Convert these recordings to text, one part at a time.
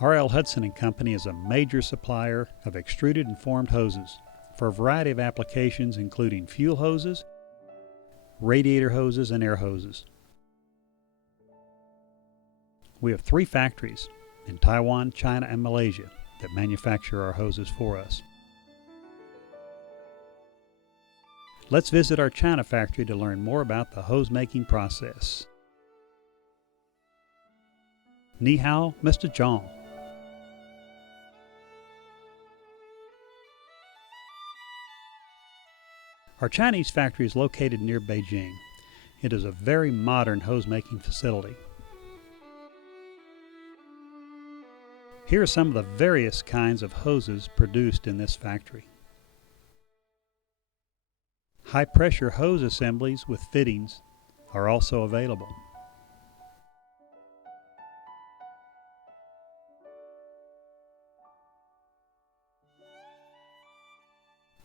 R.L. Hudson & Company is a major supplier of extruded and formed hoses for a variety of applications including fuel hoses, radiator hoses, and air hoses. We have 3 factories in Taiwan, China, and Malaysia that manufacture our hoses for us. Let's visit our China factory to learn more about the hose making process. Ni hao, Mr. Zhang. Our Chinese factory is located near Beijing. It is a very modern hose making facility. Here are some of the various kinds of hoses produced in this factory. High pressure hose assemblies with fittings are also available.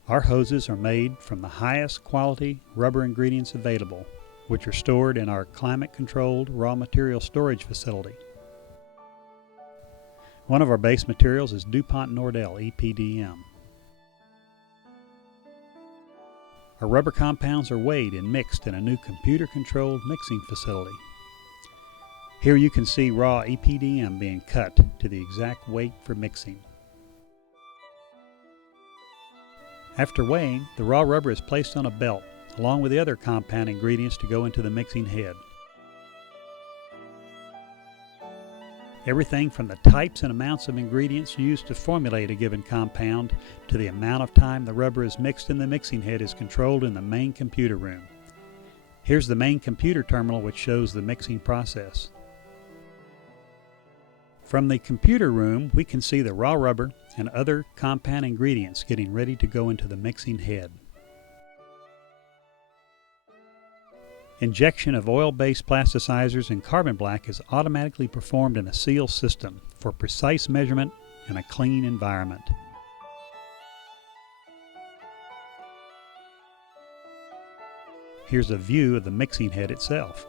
Our hoses are made from the highest quality rubber ingredients available, which are stored in our climate-controlled raw material storage facility. One of our base materials is DuPont Nordel EPDM. Our rubber compounds are weighed and mixed in a new computer-controlled mixing facility. Here you can see raw EPDM being cut to the exact weight for mixing. After weighing, the raw rubber is placed on a belt along with the other compound ingredients to go into the mixing head. Everything from the types and amounts of ingredients used to formulate a given compound to the amount of time the rubber is mixed in the mixing head is controlled in the main computer room. Here's the main computer terminal which shows the mixing process. From the computer room, we can see the raw rubber and other compound ingredients getting ready to go into the mixing head. Injection of oil-based plasticizers and carbon black is automatically performed in a sealed system for precise measurement in a clean environment. Here's a view of the mixing head itself.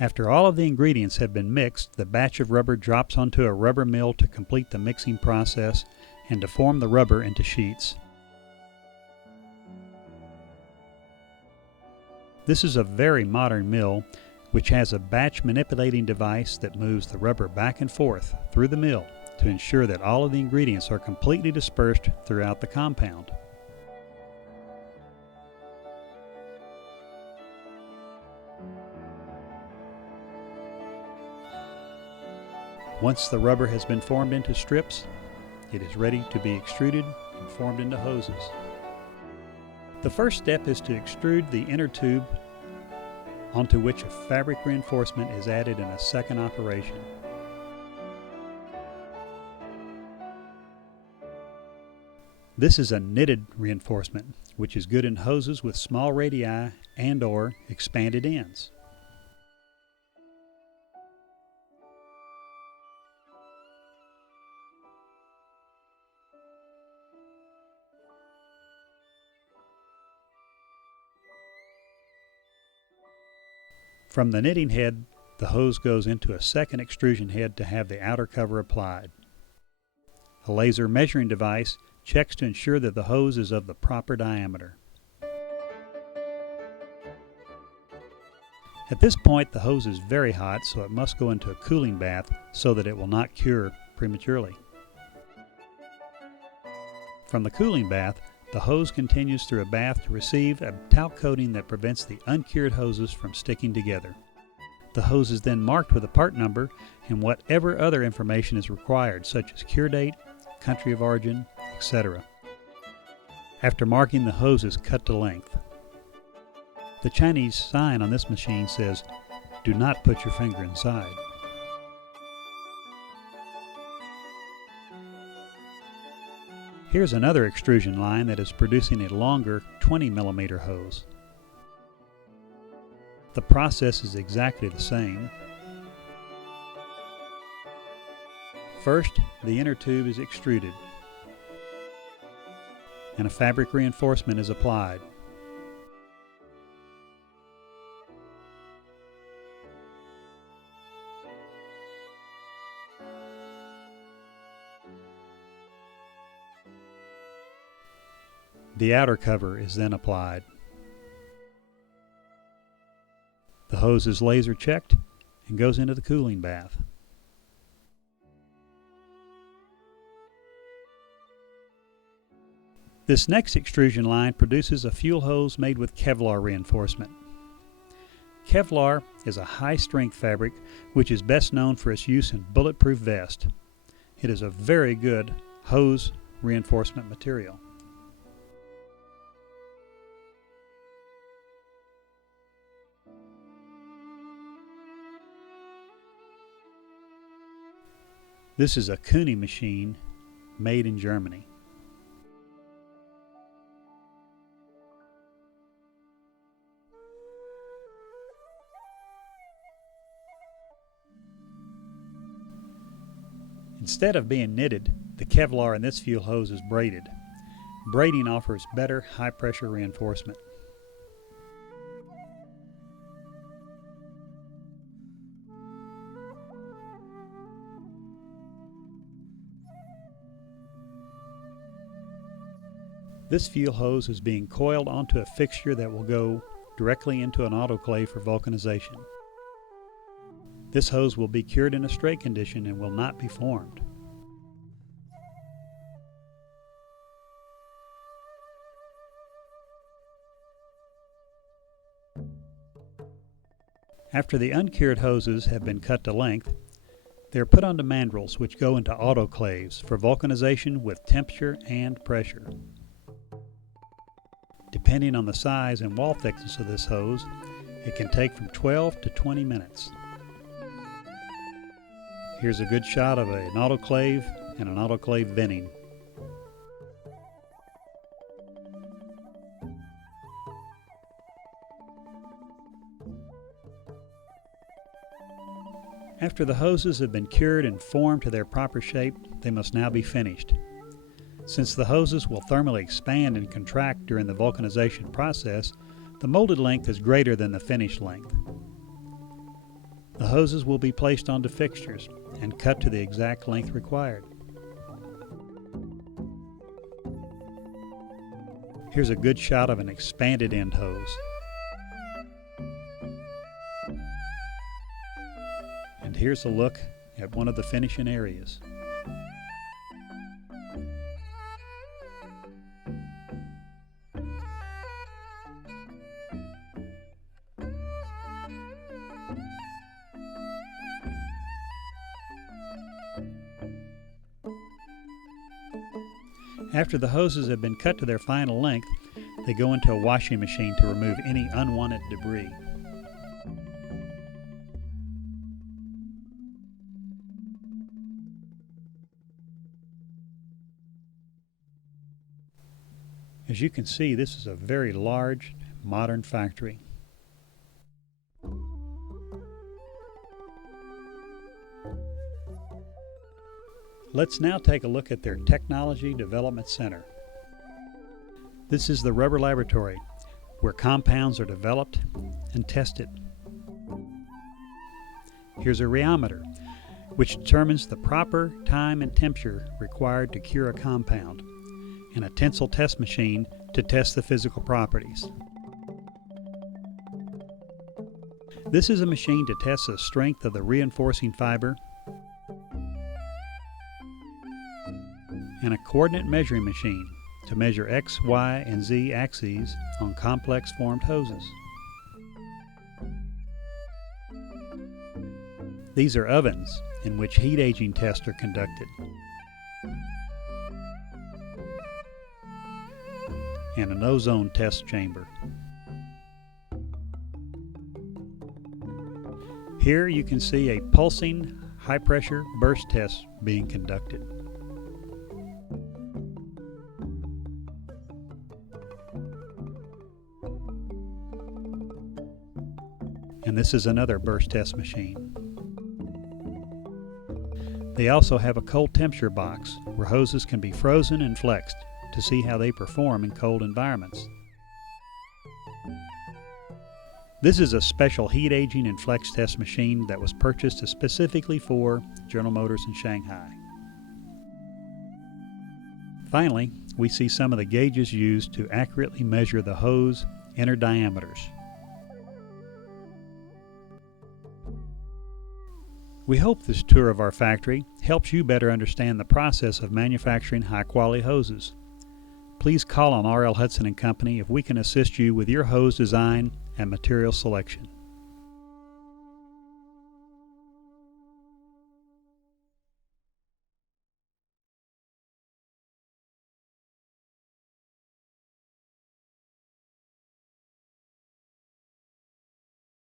After all of the ingredients have been mixed, the batch of rubber drops onto a rubber mill to complete the mixing process and to form the rubber into sheets. This is a very modern mill which has a batch manipulating device that moves the rubber back and forth through the mill to ensure that all of the ingredients are completely dispersed throughout the compound. Once the rubber has been formed into strips, it is ready to be extruded and formed into hoses. The first step is to extrude the inner tube onto which a fabric reinforcement is added in a second operation. This is a knitted reinforcement, which is good in hoses with small radii and/or expanded ends. From the knitting head, the hose goes into a second extrusion head to have the outer cover applied. A laser measuring device checks to ensure that the hose is of the proper diameter. At this point, the hose is very hot, so it must go into a cooling bath so that it will not cure prematurely. From the cooling bath, the hose continues through a bath to receive a talc coating that prevents the uncured hoses from sticking together. The hose is then marked with a part number and whatever other information is required, such as cure date, country of origin, etc. After marking, the hose is cut to length. The Chinese sign on this machine says, "Do not put your finger inside." Here's another extrusion line that is producing a longer 20mm hose. The process is exactly the same. First, the inner tube is extruded and a fabric reinforcement is applied. The outer cover is then applied. The hose is laser checked and goes into the cooling bath. This next extrusion line produces a fuel hose made with Kevlar reinforcement. Kevlar is a high-strength fabric which is best known for its use in bulletproof vests. It is a very good hose reinforcement material. This is a Kuni machine made in Germany. Instead of being knitted, the Kevlar in this fuel hose is braided. Braiding offers better high-pressure reinforcement. This fuel hose is being coiled onto a fixture that will go directly into an autoclave for vulcanization. This hose will be cured in a straight condition and will not be formed. After the uncured hoses have been cut to length, they are put onto mandrels which go into autoclaves for vulcanization with temperature and pressure. Depending on the size and wall thickness of this hose, it can take from 12 to 20 minutes. Here's a good shot of an autoclave and an autoclave venting. After the hoses have been cured and formed to their proper shape, they must now be finished. Since the hoses will thermally expand and contract during the vulcanization process, the molded length is greater than the finished length. The hoses will be placed onto fixtures and cut to the exact length required. Here's a good shot of an expanded end hose. And here's a look at one of the finishing areas. After the hoses have been cut to their final length, they go into a washing machine to remove any unwanted debris. As you can see, this is a very large, modern factory. Let's now take a look at their Technology Development Center. This is the rubber laboratory where compounds are developed and tested. Here's a rheometer, which determines the proper time and temperature required to cure a compound, and a tensile test machine to test the physical properties. This is a machine to test the strength of the reinforcing fiber, and a coordinate measuring machine to measure X, Y, and Z axes on complex formed hoses. These are ovens in which heat aging tests are conducted, and an ozone test chamber. Here you can see a pulsing high-pressure burst test being conducted. And this is another burst test machine. They also have a cold temperature box where hoses can be frozen and flexed to see how they perform in cold environments. This is a special heat aging and flex test machine that was purchased specifically for General Motors in Shanghai. Finally, we see some of the gauges used to accurately measure the hose inner diameters. We hope this tour of our factory helps you better understand the process of manufacturing high-quality hoses. Please call on R.L. Hudson & Company if we can assist you with your hose design and material selection.